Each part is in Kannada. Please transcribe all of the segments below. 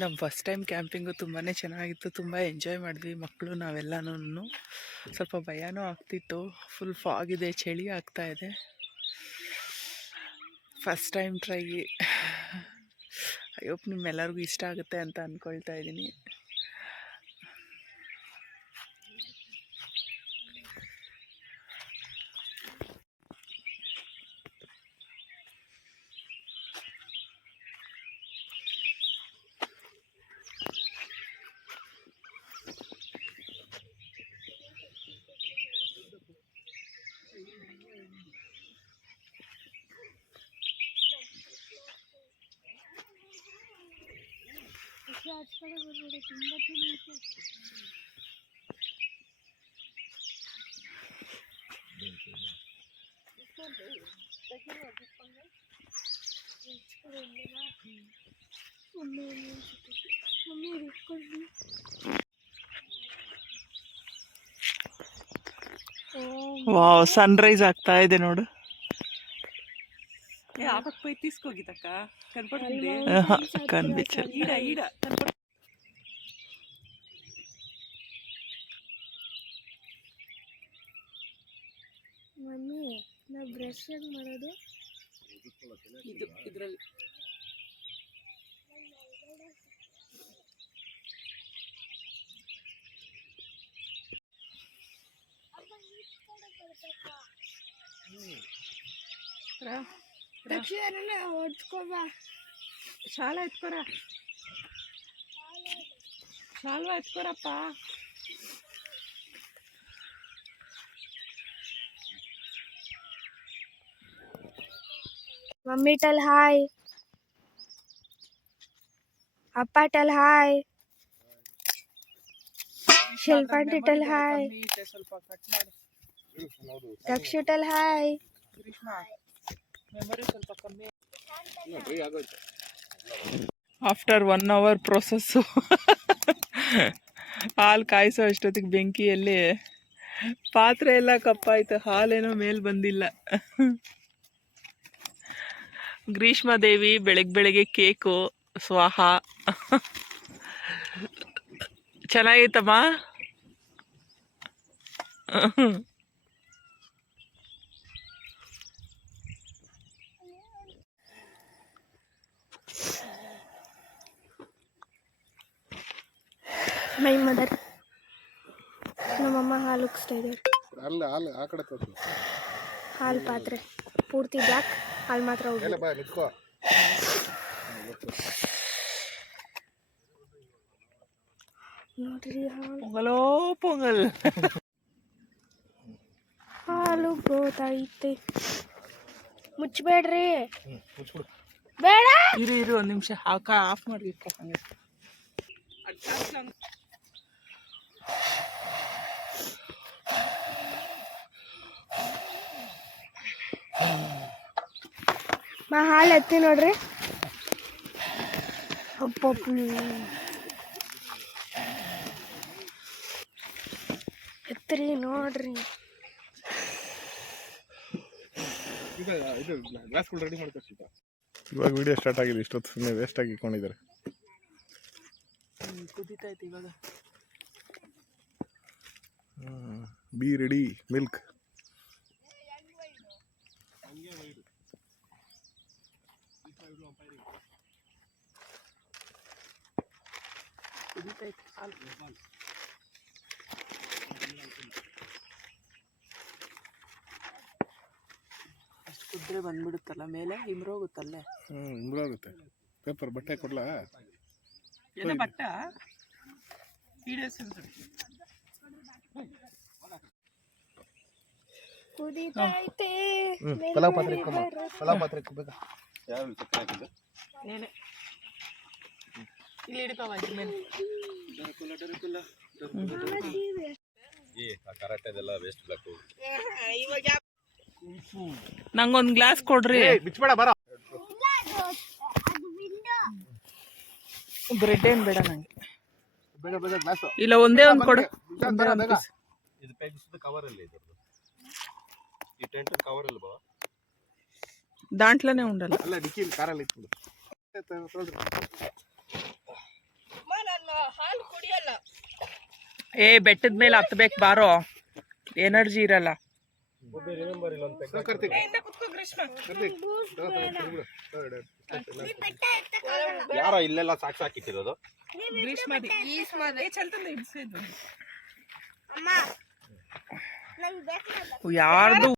ನಮ್ಮ ಫಸ್ಟ್ ಟೈಮ್ ಕ್ಯಾಂಪಿಂಗು ತುಂಬಾ ಚೆನ್ನಾಗಿತ್ತು. ತುಂಬ ಎಂಜಾಯ್ ಮಾಡಿದ್ವಿ ಮಕ್ಕಳು ನಾವೆಲ್ಲನೂ. ಸ್ವಲ್ಪ ಭಯನೂ ಆಗ್ತಿತ್ತು. ಫುಲ್ ಫಾಗ್ ಇದೆ, ಚಳಿ ಆಗ್ತಾ ಇದೆ. First time try. I hope ನಿಮ್ಮೆಲ್ಲರಿಗೂ ಇಷ್ಟ ಆಗುತ್ತೆ ಅಂತ ಅಂದ್ಕೊಳ್ತಾ ಇದ್ದೀನಿ. ವಾವ್, ಸನ್ರೈಸ್ ಆಗ್ತಾ ಇದೆ ನೋಡು. పోయి తీసుకోగితక్క కనపడుతుంది కనిపించదు. ఈడ ఈడ ಮಮ್ಮಿ ನಾ ಬ್ರಷ್ ಹೆಂಗ್ ಮಾಡೋದು? ಇದ್ರಲ್ಲಿ ಶಾಲ ಎತ್ಕೊರ, ಶಾಲ್ವಾ ಎತ್ಕೊರಪ್ಪ. ಮಮ್ಮಿ ಟೆಲ್ ಹಾಯ್, ಅಪ್ಪ ಟೆಲ್ ಹಾಯ್, ಶಿಲ್ಪಾಂಟಿ tell hi, Dakshu tell hi. After 1 hour process. ಹಾಲು ಕಾಯಿಸೋ ಅಷ್ಟೊತ್ತಿಗೆ ಬೆಂಕಿಯಲ್ಲಿ ಪಾತ್ರೆ ಎಲ್ಲ ಕಪ್ಪಾಯ್ತು, ಹಾಲೇನೋ ಮೇಲೆ ಬಂದಿಲ್ಲ. ಗ್ರೀಷ್ಮಾದೇವಿ ಬೆಳಗ್ಗೆ ಕೇಕು ಸ್ವಾಹ. ಚೆನ್ನಾಗಿತ್ತಮ್ಮ. ಮೈ ಮದರ್, ನಮ್ಮಮ್ಮ ಹಾಲು ಉಕ್ಸ್ತಾ ಇದ್ದಾರೆ. ಹಾಲು ಪಾತ್ರೆ ಪೂರ್ತಿ ಬ್ಲ್ಯಾಕ್, ಹಾಲು ಮಾತ್ರ ನೋಡ್ರಿ ಪೊಂಗಲೋ ಪೊಂಗಲ್. ಹಾಲು ಗೋತೈತೆ. ಮುಚ್ಚಬೇಡ್ರಿ, ಬೇಡ. ಇರು 1 ನಿಮಿಷ ಆಫ್ ಮಾಡಿ. ಹಾಲು ಎತ್ತಿ ನೋಡ್ರಿ. ಎತ್ತರಿ ನೋಡ್ರಿ. ಇವಾಗ ವಿಡಿಯೋ ಸ್ಟಾರ್ಟ್ ಆಗಿದೆ. ಇಷ್ಟೊತ್ತು ಸುಮ್ಮನೆ ವೇಸ್ಟ್ ಆಗಿ ಇಟ್ಕೊಂಡಿದ್ದಾರೆ. ಕುದೀತೈತೆ ಇವಾಗ. Be ready milk. ಕುದೀತೈತೆ ಹಾಲು. ಅಷ್ಟು ಕುದ್ರೆ ಬಂದ್ಬಿಡುತ್ತಲ್ಲ ಮೇಲೆ, ಹಿಮ್ರೋಗುತ್ತಲ್ಲೇ. ಹಿಮ್ರೋಗುತ್ತೆ. ಪೇಪರ್ ಬಟ್ಟೆ ಕೊಡ್ಲಾ? ಎಲ್ಲ ಬಟ್ಟ ಕುದೀತೈತೆ. ಪಲಾವ್ ಪಾತ್ರೆ ಬೇಕ. ಇಲ್ಲಿ ಹಿಡಿಪವ ಮೇಲೆ. ನಂಗೊಂದು ಗ್ಲಾಸ್ ಕೊಡ್ರಿ. ಬ್ರೆಡ್ ಏನ್ ಬೇಡ ನಂಗೆ. ಇಲ್ಲ, ಒಂದೇ ಒಂದು ಕೊಡು. ಇದು ಪ್ಯಾಕಿಸಿದ ಕವರ್ ಅಲ್ಲಿ ಇದೆ. ಈ ಟೆಂಟ್ ಕವರ್ ಅಲ್ಲಿ ಬಾ. ದಾಂಟ್ಲನೇ ಉಂಡಲ್ಲ. ಅಲ್ಲ ಡಿಕ್ಕಿ ಕಾರಲ್ಲಿ ಇಟ್ಬಿಡು. ಏ ಬೆಟ್ಟದ ಮೇಲೆ ಹತ್ಬೇಕು ಬಾರೋ, ಎನರ್ಜಿ ಇರಲ್ಲ. ಯಾರ ಇಲ್ಲೆಲ್ಲ ಸಾಕಿಟ್ಟಿರೋದು? ಯಾರ್ದು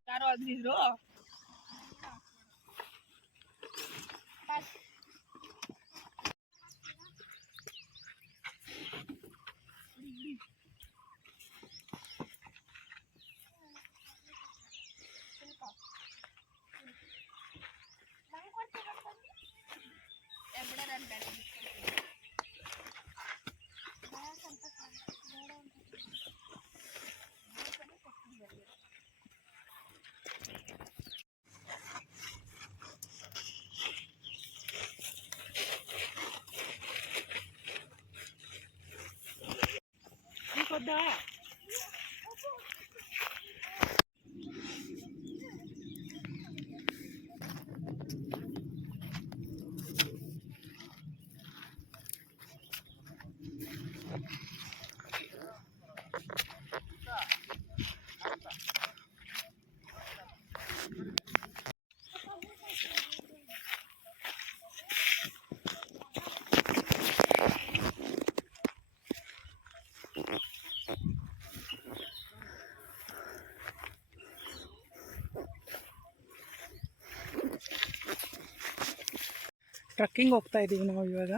ಟ್ರಕ್ಕಿಂಗ್ ಹೋಗ್ತಾ ಇದ್ದೀವಿ ನಾವು ಇವಾಗ.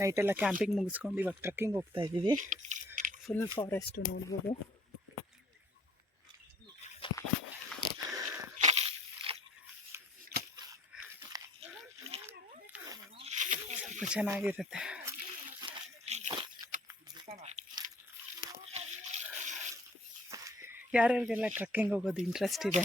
ನೈಟೆಲ್ಲ ಕ್ಯಾಂಪಿಂಗ್ ಮುಗಿಸ್ಕೊಂಡು ಇವಾಗ ಟ್ರಕ್ಕಿಂಗ್ ಹೋಗ್ತಾ ಇದ್ದೀವಿ. ಫುಲ್ ಫಾರೆಸ್ಟು ನೋಡ್ಬೋದು. ಚೆನ್ನಾಗಿರುತ್ತೆ. ಯಾರ್ಯಾರಿಗೆಲ್ಲ ಟ್ರಕ್ಕಿಂಗ್ ಹೋಗೋದು ಇಂಟ್ರೆಸ್ಟ್ ಇದೆ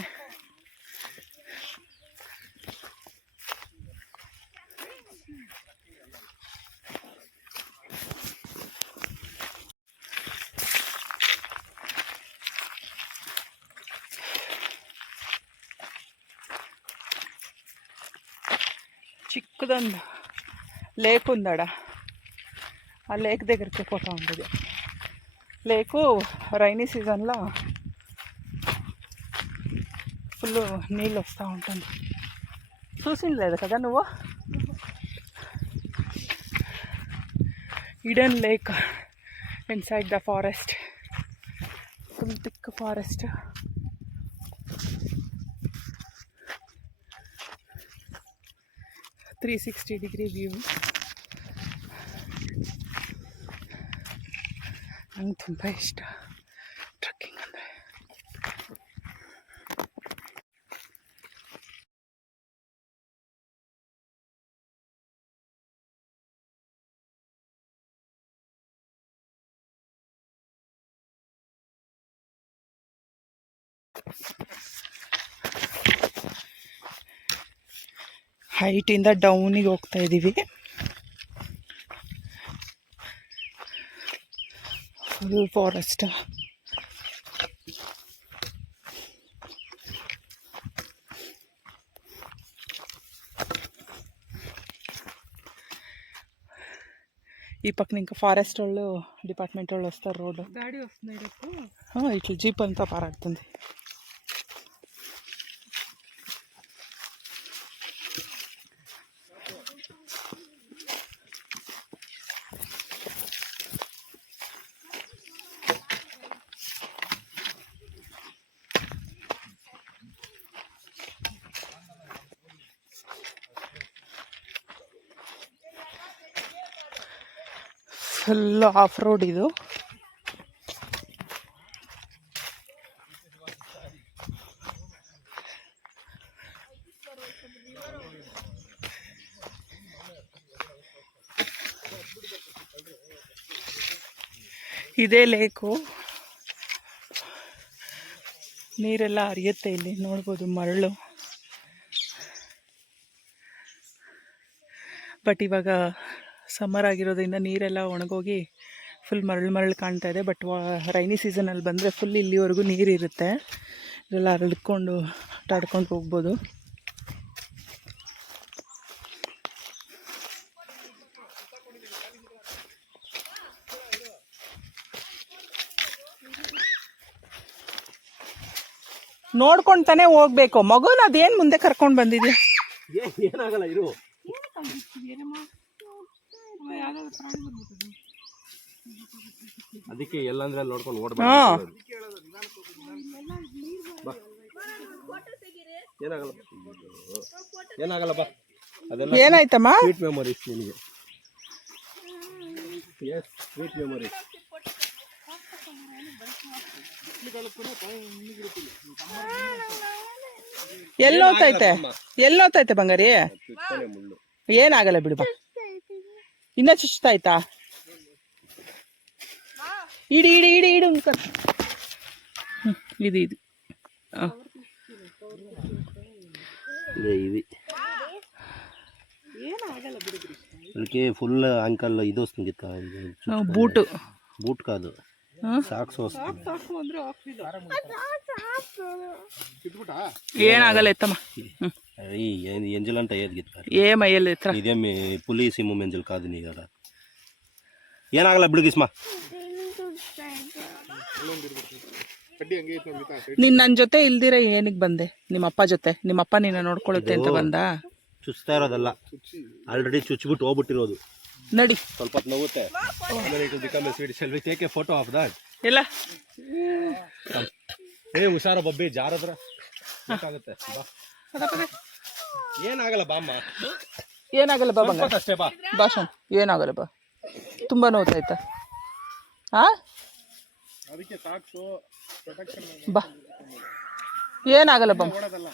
చిక్కదొంದು లేక్ ఉందడ. ఆ లేక్ దగ్గరికి పోతా ఉంటుంది. లేకు రైనీ సీజన్లో ఫుల్ నీళ్ళు వస్తూ ఉంటుంది. చూసింది లేదు కదా నువ్వు? Hidden lake inside the forest. Full thick forest. Three 360 view. ನಂಗೆ ತುಂಬ ಇಷ್ಟ ಟ್ರಕ್ಕಿಂಗ್ ಅಂದರೆ. ಹೈಟಿಂದ ಡೌನಿಗೆ ಹೋಗ್ತಾ ಇದ್ದೀವಿ. Full forest. ఈ పక్కన ఇంకా ఫారెస్ట్ వాళ్ళు డిపార్ట్మెంట్ వాళ్ళు వస్తారు. రోడ్డు ಗಾಡಿ వస్తున్నాయి. ఇట్లా జీప్ అంతా పారాడుతుంది. ಫುಲ್ ಆಫ್ ರೋಡ್ ಇದು. ಇದೇ ಲೇಕು. ನೀರೆಲ್ಲ ಹರಿಯುತ್ತೆ ಇಲ್ಲಿ ನೋಡ್ಬೋದು, ಮರಳು. ಬಟ್ ಇವಾಗ ಸಮ್ಮರ್ ಆಗಿರೋದ್ರಿಂದ ನೀರೆಲ್ಲ ಒಣಗೋಗಿ ಫುಲ್ ಮರಳು ಕಾಣ್ತಾ ಇದೆ. ಬಟ್ ರೈನಿ ಸೀಸನಲ್ಲಿ ಬಂದರೆ ಫುಲ್ ಇಲ್ಲಿವರೆಗೂ ನೀರಿರುತ್ತೆ. ಇದೆಲ್ಲ ಹರಡ್ಕೊಂಡು ಆಟಾಡ್ಕೊಂಡು ಹೋಗ್ಬೋದು. ನೋಡ್ಕೊಂಡು ತಾನೇ ಹೋಗ್ಬೇಕು. ಮಗುನ ಅದೇನು ಮುಂದೆ ಕರ್ಕೊಂಡು ಬಂದಿದ್ಯಾ? ಏನಾಗಲ್ಲ ಇರು. ಅದಕ್ಕೆ ಎಲ್ಲಂದ್ರೆ ಅಲ್ಲಿ ನೋಡ್ಕೊಂಡು ಓಡ್ಬೇಡ. ಏನಾಗಲ್ಲ ಏನಾಗಲ್ಲ ಬಾ. ಅದೆಲ್ಲ ಏನಾಯ್ತಮ್ಮ? ಸ್ವೀಟ್ ಮೆಮೊರೀಸ್ ನಿನಗೆ. Yes, sweet memories. ಎಲ್ಲೋತೈತೆ ಬಂಗಾರಿ? ಮುಳ್ಳು ಏನಾಗಲ್ಲ ಬಿಡು ಬಾ. ಇನ್ನ ಚುಚ್ತಾಯ್ತಾ? ಇಡಿ ಇಡಿ ಇಡಿ ಇಡು ಇದು ಇದು ಅದಕ್ಕೆ ఫుల్ అంకల్ ఇది వస్తుంది బూట్ బూట్ కాదు సాక్స్ వస్తుంది. ఏనాగల ఎత్తమ్మా. ఎంజల్ అంటే ఏది గిత్తారు? ఏమయ్యలు ఎత్తరా? ఇదేమి పులి సింహం ఎంజల్ కాదు నీ కదా. ఏనాగల ಬಿಡುಗಿಸ್ಮಾ. ನೀನ್ ನನ್ನ ಜೊತೆ ಇಲ್ದಿರ ಏನಕ್ಕೆ ಬಂದೆ? ನಿಮ್ಮಪ್ಪ ಜೊತೆ. ನಿಮ್ಮಪ್ಪ ನಿನ್ನ ನೋಡ್ಕೊಳ್ಳುತ್ತೆ ಅಂತ ಬಂದ? ಚುಚ್ತಾ ಇರೋದಲ್ಲ, ಆಲ್ರೆಡಿ ಚುಚ್ಬಿಟ್ಟು ಹೋಗ್ಬಿಟ್ಟಿರೋದು. ನಡಿ, ಸ್ವಲ್ಪ ಹೊತ್ತು ನೋವುತ್ತೆ. ಫೋಟೋ ಆಫ್ ದಟ್ ಇಲ್ಲ. ಹುಷಾರ ಬಬ್ಬಿ, ಜಾರದ್ರ ಆಗುತ್ತೆ. ಏನಾಗಲ್ಲ ಬಾಮ್ಮ, ಏನಾಗಲ್ಲ ಬಾ ಬಂಗಾರ ಅಷ್ಟೇ ಬಾ. ಭಾಷಣ ಏನಾಗಲ್ಲ ಬಾ. ತುಂಬಾ ನೋವ್ತಾಯ್ತಾ? ಹಾ ಬಾ, ಏನಾಗಲ್ಲ ಬಾ.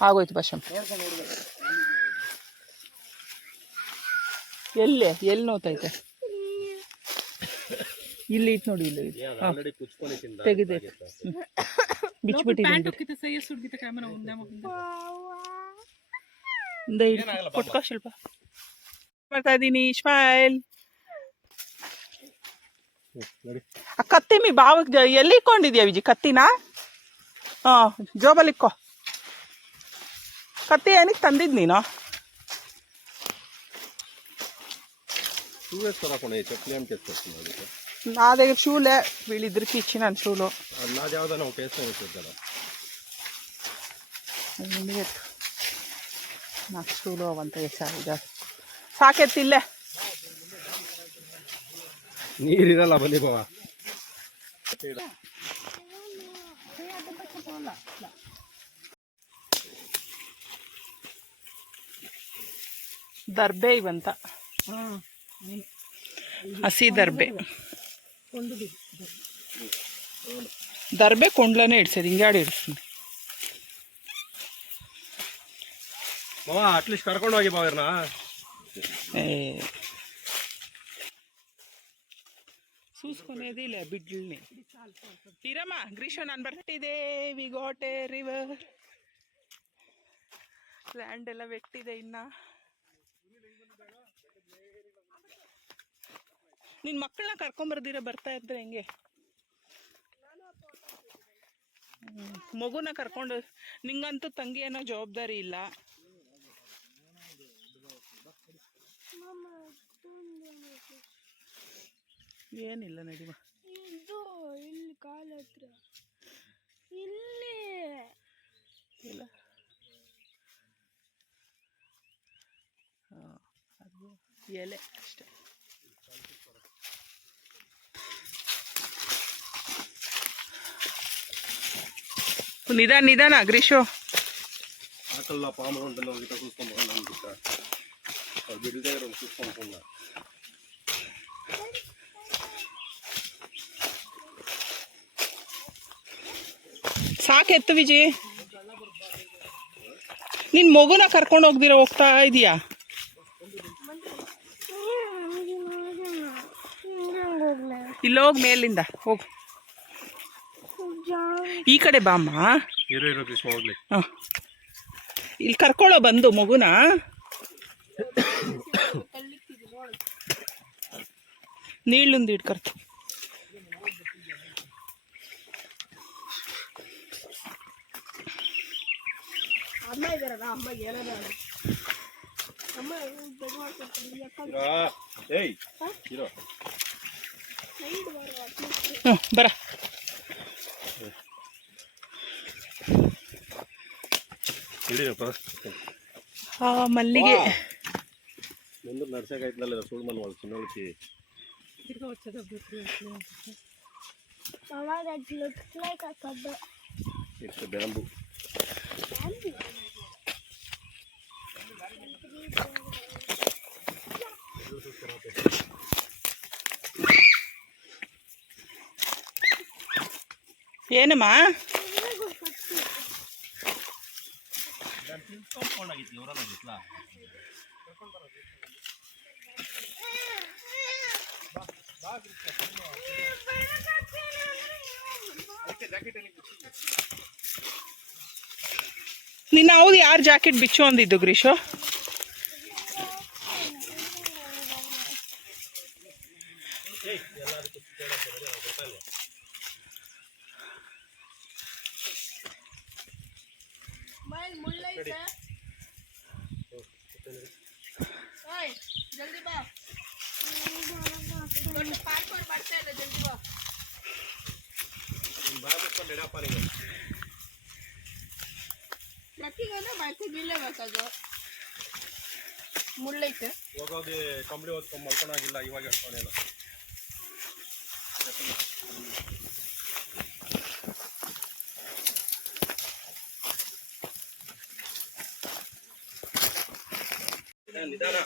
ಆಗೋಯ್ತು ಭಾಷಣ. ಎಲ್ಲಿ ನೋವ್ತೈತೆ? ಇಲ್ಲಿ ಇತ್ತು ನೋಡಿ, ಇಲ್ಲಿ ತೆಗಿದೆ ಬಿಚ್ಚಿಬಿಟ್ಟಿದ್ದೀನಿ. ಕೊಟ್ಕೋ ಸ್ವಲ್ಪ ಮಾಡ್ತಾ ಇದ್ದೀನಿ. ಸ್ಮೈಲ್. ಆ ಕತ್ತಿ ಮೀ ಬಾವ ಎಲ್ಲಿ ಇಕ್ಕೊಂಡಿದ್ಯಾ ವಿಜಿ? ಕತ್ತಿನ ಜೋಬಲ್ಲಿ ಇಕ್ಕೋ. ಕತ್ತಿ ಏನಕ್ಕೆ ತಂದಿದ್ ನೀನು? నా దగ్గర షూలే, వీళ్ళిద్దరికి ఇచ్చినాను షూలు. నాకు షూలు అవంతా వేసారు. ఇక సాకెత్తిల్లే ನೀರಿರಲ್ಲ ಬನ್ನಿ ಬಾವ. ದರ್ಬೆ ಇವಂತ, ಹಸಿ ದರ್ಬೆ. ದರ್ಬೆ ಕೊಂಡ್ಲನೇ ಇಡ್ಸೋದು, ಹಿಂಗಾಡಿ ಇಡಿಸ್ತೀನಿ. ಅಟ್ಲೀಸ್ಟ್ ಕರ್ಕೊಂಡು ಹೋಗಿ ಬಾವ್ರನ್ನ. చూసుకునేది లే బిడ్డల్ని. ఇరమ్మా గ్రీషో ನಾನು ಬರ್ತಿದೆ. We got A river. Land ಎಲ್ಲ ವೆಟ್ಟಿದೆ. ಇನ್ನ ನಿನ್ನ ಮಕ್ಕಳನ್ನ ಕರ್ಕೊಂಬರ್ದಿರ ಬರ್ತಾ ಇದ್ರೆ ಹೆಂಗೆ? ಮಗುನ ಕರ್ಕೊಂಡು, ನಿಂಗಂತೂ ತಂಗಿ ಅನ್ನೋ ಜವಾಬ್ದಾರಿ ಇಲ್ಲ. ಏನಿಲ್ಲ, ನಡಿವ. ಇಲ್ಲಿ ಕಾಲ ಹತ್ರ ಇಲ್ಲಿ ಇಲ್ಲ, ಅದು ಎಲೆ ಅಷ್ಟೆ. నిదాన నిదాన గ్రీషో. ఆకల్లో పాములు ఉంటుందో గిట్ట చూసుకోమని అనుకుంటా. బిడ్డ దగ్గర చూసుకోనుకున్నా. ಸಾಕೆತ್ತು ವಿಜಿ. ನಿನ್ ಮಗುನ ಕರ್ಕೊಂಡು ಹೋಗ್ತಾ ಇದೀಯಾ? ಇಲ್ಲೋಗ್ ಮೇಲಿಂದ ಹೋಗು. ಈ ಕಡೆ ಬಾಮ್ಮ. ಇಲ್ಲಿ ಕರ್ಕೊಳ್ಳೋ ಬಂದು ಮಗುನ. ನೀళ్ళುಂದು ಇಟ್ಕರ್ತು. ಬರ ಹಿಡಿಯಪ್ಪ ಮಲ್ಲಿಗೆ ಮುಂದೆ ನಡ್ಸೋಕಾಯ್ತಲ್ಲ ಸುಳ್ಳು ಮನೆ ಒಳಗೆ ಚಿನ್ನೊಳಕ್ಕೆ ತಿರ್ಗಾ వచ్చేದ ಬಿಟ್ಟು Mama, that looks like a cupboard. It's bamboo. ಏನಮ್ಮ ನಿನ್ನ ಹೌದು ಯಾರು ಜಾಕೆಟ್ ಬಿಚ್ಚು ಅಂದಿದ್ದು ಗ್ರೀಶು? ಮುಳ್ಳೈತೆ ಹೋಗೋಗಿ ಕಂಬಳಿ ಹೊತ್ಕೊಂಡು ಮಲ್ಕೊಳಾಗಿಲ್ಲ ಇವಾಗ ಹೇಳ್ತಾನೇನು. ನಿಧಾನ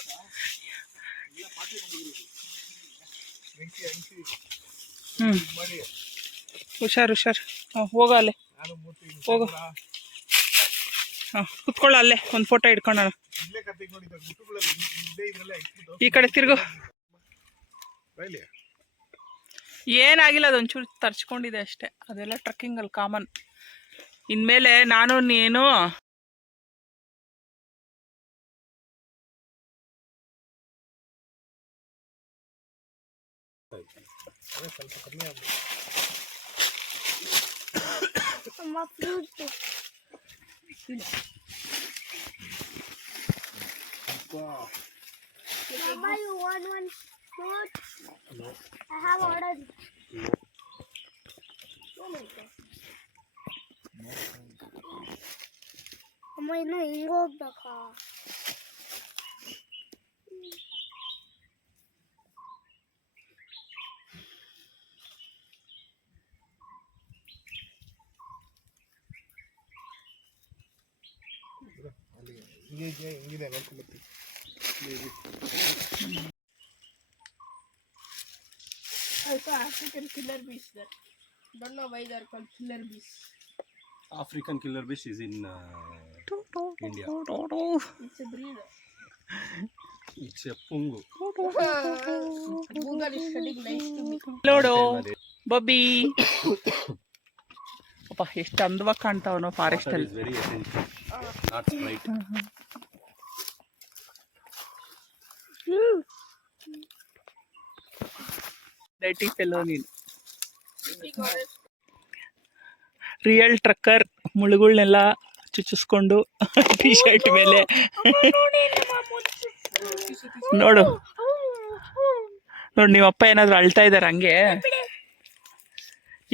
ಹುಷಾರು ಹೋಗ ಅಲ್ಲೇ ಹೋಗು. ಕುತ್ಕೊಳ್ಳ ಅಲ್ಲೇ ಒಂದು ಫೋಟೋ ಇಟ್ಕೊಳ್ಳೋಣ. ಈ ಕಡೆ ತಿರ್ಗು. ಏನಾಗಿಲ್ಲ, ಅದೊಂಚೂರು ತರ್ಚ್ಕೊಂಡಿದೆ ಅಷ್ಟೇ. ಅದೆಲ್ಲ ಟ್ರಕ್ಕಿಂಗಲ್ಲಿ ಕಾಮನ್. ಇನ್ಮೇಲೆ ನಾನು ನೀನು Mama, fruit. Mama, you want one fruit? No. I have ordered. ಅಮ್ಮ ಇನ್ನು ಹಿಂಗೆ ಹೋಗ್ಬೇಕಾ? ಹಿಂಗಿದೆ ನೋಡ್ಕೊಂಬತ್ತಿ. African killer bees there. Don't know why they are called killer bees. African killer fish is in India. It's a breed. It's a pungu. Google is studying nice to me. ನೋಡು ಬಬ್ಬಿ. ಅಪ್ಪ ಎಷ್ಟು ಅಂದವಾಗಿ ಕಾಣ್ತಾವನೋ ಫಾರೆಸ್ಟ್ Water ಅಲ್ಲಿ. is very essential. Not Sprite. Deity fellow ನೀನು. ರಿಯಲ್ ಟ್ರಕ್ಕರ್ ಮುಳುಗುಳ್ನೆಲ್ಲ ಚುಚ್ಚಿಸ್ಕೊಂಡು ಟಿ ಶರ್ಟ್ ಮೇಲೆ ನೋಡು ನಿಮ್ಮ ಅಪ್ಪ ಏನಾದ್ರು ಅಳ್ತಾ ಇದಾರೆ ಹಂಗೆ.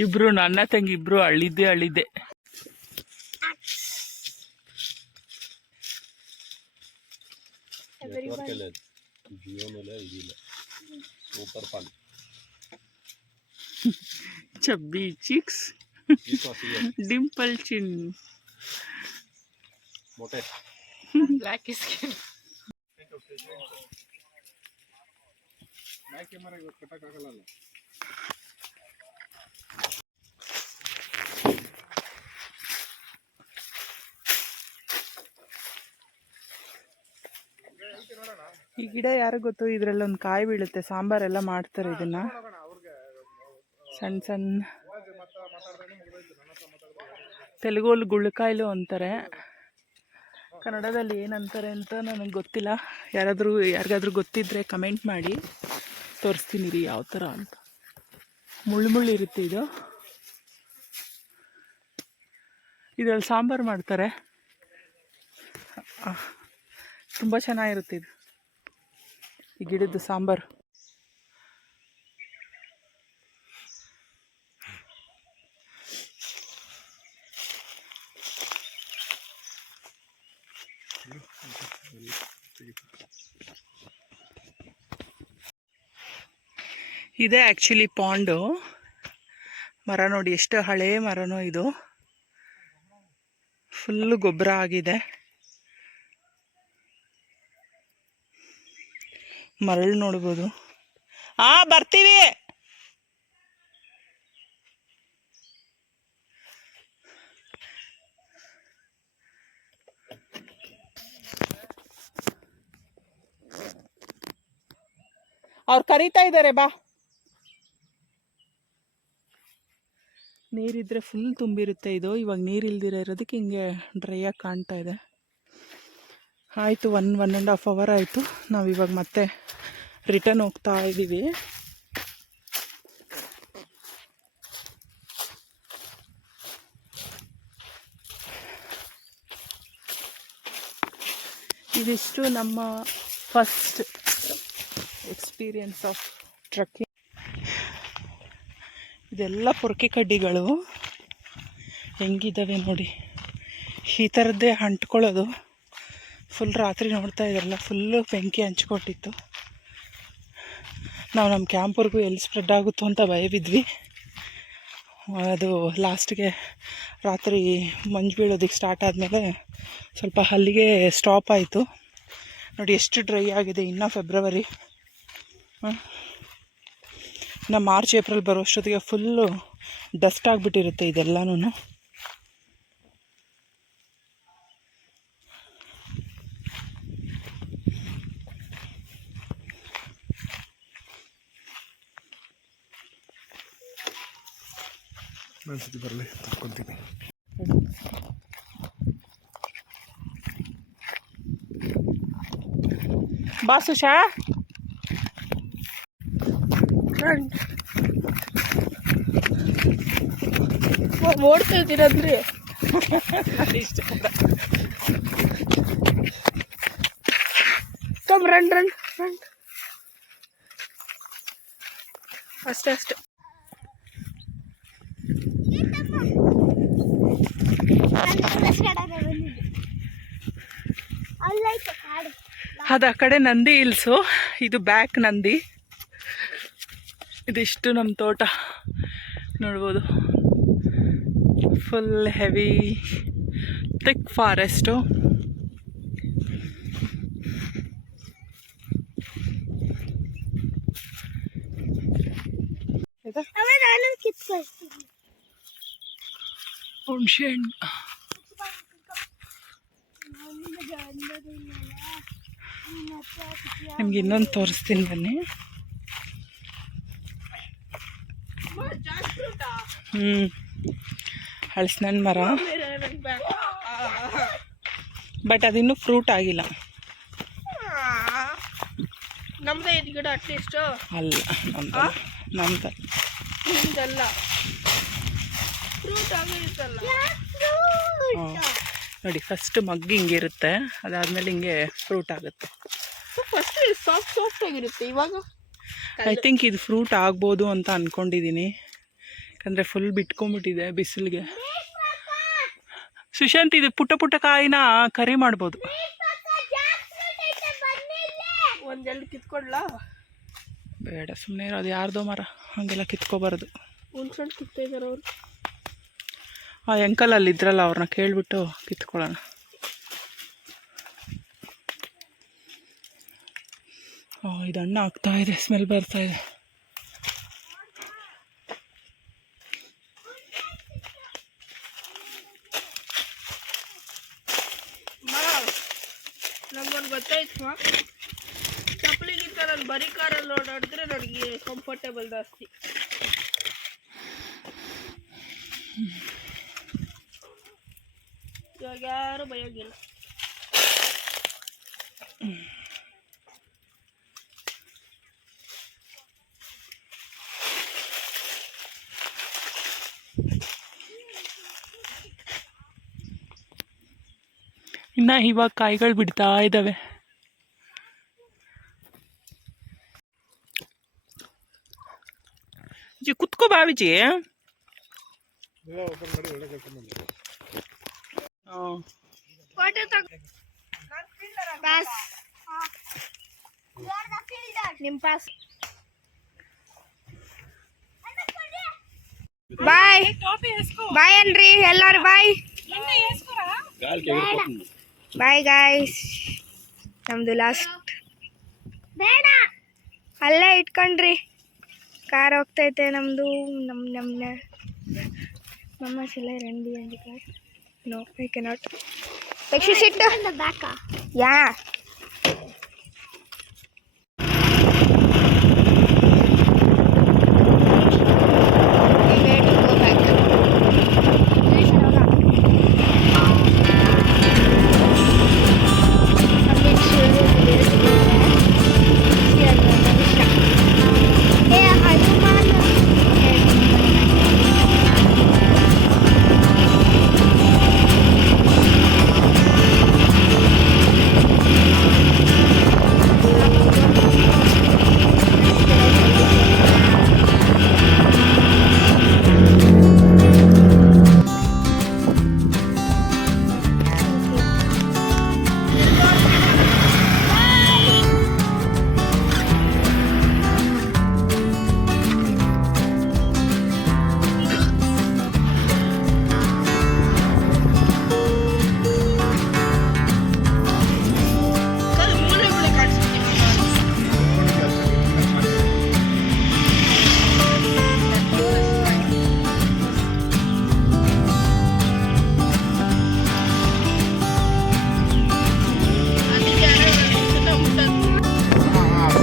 ಇಬ್ರು ಅಣ್ಣ ತಂಗಿ ಇಬ್ರು ಅಳಿದ್ದೆ. ನೆಟ್ವರ್ಕ್ ಎಲ್ಲ ಜಿಯೋ ಮೇಲೆ ಇದಿಲ್ಲ. Super fan. Chubby cheeks, dimple chin, ಮೊಟ್ಟೆ Black is skin. Back camera ಇವತ್ತು ಕಟ್ಟಕ್ಕಾಗಲ್ಲ. ಈ ಗಿಡ ಯಾರು ಗೊತ್ತು, ಇದ್ರಲ್ಲಿ ಒಂದು ಕಾಯಿ ಬೀಳುತ್ತೆ. ಸಾಂಬಾರೆಲ್ಲ ಮಾಡ್ತಾರೆ ಇದನ್ನ. ಸಣ್ಣ ತೆಲುಗಲ್ಲಿ ಗುಳ್ಕಾಯಿಲು ಅಂತಾರೆ. ಕನ್ನಡದಲ್ಲಿ ಏನಂತಾರೆ ಅಂತ ನನಗೆ ಗೊತ್ತಿಲ್ಲ. ಯಾರಿಗಾದ್ರೂ ಗೊತ್ತಿದ್ರೆ ಕಮೆಂಟ್ ಮಾಡಿ, ತೋರಿಸ್ತೀನಿ ರೀ ಯಾವ ಥರ ಅಂತ. ಮುಳ್ಳು ಇರುತ್ತೆ ಇದು. ಇದರಲ್ಲಿ ಸಾಂಬಾರು ಮಾಡ್ತಾರೆ, ತುಂಬ ಚೆನ್ನಾಗಿರುತ್ತೆ ಇದು, ಈ ಗಿಡದ ಸಾಂಬಾರು. ಇದೇ ಆ್ಯಕ್ಚುಲಿ ಪಾಂಡು. ಮರ ನೋಡಿ ಎಷ್ಟು ಹಳೇ ಮರನೋ ಇದು. ಫುಲ್ಲು ಗೊಬ್ಬರ ಆಗಿದೆ. ಮರಳು ನೋಡ್ಬೋದು. ಬರ್ತೀವಿ. ಅವ್ರು ಕರೀತಾ ಇದ್ದಾರೆ, ಬಾ. ನೀರಿದ್ರೆ ಫುಲ್ ತುಂಬಿರುತ್ತೆ ಇದು. ಇವಾಗ ನೀರು ಇಲ್ದಿರ ಇರೋದಕ್ಕೆ ಹಿಂಗೆ ಡ್ರೈ ಆಗಿ ಕಾಣ್ತಾ ಇದೆ. ಆಯಿತು, 1.5 ಅವರ್ ಆಯಿತು. ನಾವು ಇವಾಗ ಮತ್ತೆ ರಿಟರ್ನ್ ಹೋಗ್ತಾ ಇದ್ದೀವಿ. ಇದಿಷ್ಟು ನಮ್ಮ ಫಸ್ಟ್ ಎಕ್ಸ್ಪೀರಿಯನ್ಸ್ ಆಫ್ ಟ್ರಕ್ಕಿಂಗ್. ಇದೆಲ್ಲ ಪೊರ್ಕೆ ಕಡ್ಡಿಗಳು ಹೆಂಗಿದ್ದಾವೆ ನೋಡಿ. ಈ ಥರದ್ದೇ ಅಂಟ್ಕೊಳ್ಳೋದು. ಫುಲ್ ರಾತ್ರಿ ನೋಡ್ತಾ ಇದ್ರಲ್ಲ, ಫುಲ್ಲು ಬೆಂಕಿ ಹಂಚ್ಕೊಟ್ಟಿತ್ತು. ನಾವು ನಮ್ಮ ಕ್ಯಾಂಪ್ವರೆಗೂ ಎಲ್ಲಿ ಸ್ಪ್ರೆಡ್ ಆಗುತ್ತೋ ಅಂತ ಭಯ ಬಿದ್ವಿ. ಅದು ಲಾಸ್ಟ್ಗೆ ರಾತ್ರಿ ಮಂಜು ಬೀಳೋದಕ್ಕೆ ಸ್ಟಾರ್ಟ್ ಆದಮೇಲೆ ಸ್ವಲ್ಪ ಅಲ್ಲಿಗೆ ಸ್ಟಾಪ್ ಆಯಿತು. ನೋಡಿ ಎಷ್ಟು ಡ್ರೈ ಆಗಿದೆ. ಇನ್ನೂ ಫೆಬ್ರವರಿ, ಇನ್ನು ಮಾರ್ಚ್ ಏಪ್ರಿಲ್ ಬರೋ ಅಷ್ಟೊತ್ತಿಗೆ ಫುಲ್ಲು ಡಸ್ಟ್ ಆಗಿಬಿಟ್ಟಿರುತ್ತೆ ಇದೆಲ್ಲನೂ. ನಾನು ಸತಿ ಬರಲಿ ತಕ್ಕೊಂತೀನಿ. ಬಾ ಸುಶಾ. ಓಡ್ತಾ ಇದ್ದೀರಂದ್ರೆ ಇಷ್ಟ ಕಮ್ ರನ್ ರನ್ ರನ್. ಅಷ್ಟೇ ಅಷ್ಟೇ. ಅದು ಆ ಕಡೆ ನಂದಿ ಹಿಲ್ಸು, ಇದು ಬ್ಯಾಕ್ ನಂದಿ. ಇದಿಷ್ಟು ನಮ್ಮ ತೋಟ ನೋಡ್ಬೋದು. Full heavy thick forest. ಹುಣಸೆ ಹಣ್ಣು ನಿಮ್ಗೆ ಇನ್ನೊಂದು ತೋರಿಸ್ತೀನಿ ಬನ್ನಿ. ಹಲಸಿನಣ್ಣು ಮರ, ಬಟ್ ಅದಿನ್ನೂ ಫ್ರೂಟ್ ಆಗಿಲ್ಲ. ನಮ್ದೇ ಇದು ಗಿಡ ಅಟ್ಲೀಸ್ಟ್. ಅಲ್ಲ, ನಮ್ದು ನಿಮ್ದಲ್ಲ, ಫ್ರೂಟ್ ಆಗಿರುತ್ತಲ್ಲ. ನೋಡಿ, ಫಸ್ಟ್ ಮಗ್ಗಿ ಹಿಂಗಿರುತ್ತೆ, ಅದಾದ್ಮೇಲೆ ಹಿಂಗೆ ಫ್ರೂಟ್ ಆಗುತ್ತೆ. ಫಸ್ಟ್ ಸಾಫ್ಟ್ ಸಾಫ್ಟ್ ಆಗಿರುತ್ತೆ. ಇವಾಗ ಐ ಥಿಂಕ್ ಇದು ಫ್ರೂಟ್ ಆಗ್ಬೋದು ಅಂತ ಅಂದ್ಕೊಂಡಿದ್ದೀನಿ, ಯಾಕಂದರೆ ಫುಲ್ ಬಿಟ್ಕೊಂಡ್ಬಿಟ್ಟಿದೆ ಬಿಸಿಲಿಗೆ. ಸುಶಾಂತ್, ಇದು ಪುಟ್ಟ ಪುಟ್ಟ ಕಾಯಿನ ಕರಿ ಮಾಡ್ಬೋದು. ಒಂದೆರಡು ಕಿತ್ಕೊಡ್ಲಾ? ಬೇಡ, ಸುಮ್ಮನೆ ಅದು ಯಾರ್ದೋ ಮರ, ಹಾಗೆಲ್ಲ ಕಿತ್ಕೊಬಾರ್ದು. ಹುಣ್ಸೆಹಣ್ಣು ಕಿತ್ತಾ ಇದ್ದಾರೆ ಅವರು. ಆ ಅಂಕಲ್ ಅಲ್ಲಿ ಇದ್ರಲ್ಲ, ಅವ್ರನ್ನ ಕೇಳಿಬಿಟ್ಟು ಕಿತ್ಕೊಳ್ಳೋಣ. ಇದು ಹಣ್ಣು ಆಗ್ತಾ ಇದೆ, ಸ್ಮೆಲ್ ಬರ್ತಾ ಇದೆ. ನಮ್ಗೊಂದು ಗೊತ್ತಾಯ್ತು, ಚಪ್ಪಲಿಗಿಂತ ನಾನು ಬರೀ ಕಾರಲ್ಲಿ ಓಡಾಡಿದ್ರೆ ನನಗೆ ಕಂಫರ್ಟೇಬಲ್ ಜಾಸ್ತಿ. ಇವಾಗ ಯಾರು ಭಯೋಗಿಲ್ಲ. ಇನ್ನು ಇವಾಗ ಕಾಯಿಗಳು ಬಿಡ್ತಾ ಇದ್ದಾವೆ. ಜಿ ಕುತ್ಕೋ ಬಾವಿಜಿ. ನಿಮ್ ಪಾಸ್ ಬಾಯ್ ಬಾಯ್ ಅನ್ರಿ ಎಲ್ಲಾರು ಬಾಯ್ ಬಾಯ್ ಗಾಯ್ಸ್. ನಮ್ದು ಲಾಸ್ಟ್ ಬೇಡ. ಅಲ್ಲೇ ಇಟ್ಕೊಂಡ್ರಿ. ಕಾರ್ ಹೋಗ್ತೈತೆ ನಮ್ಮದು. ನಮ್ಮ ಶಿಲೆ ರಂಡಿ ಅಂದ car. No I cannot. Sit In the back. ಯಾ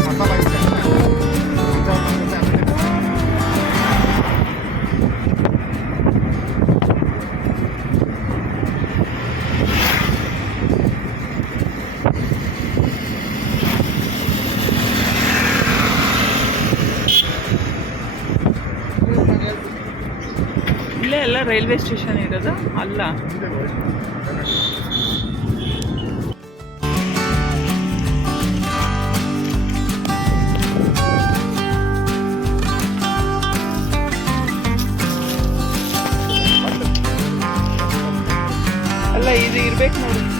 ಮಸಾಲ ಐತೆ ಇಲ್ಲೇ ಎಲ್ಲ ರೈಲ್ವೆ ಸ್ಟೇಷನ್ ಇರೋದು ಅಲ್ಲ. ಅಲ್ಲ ಇದು ಇರ್ಬೇಕು ನೋಡಿ.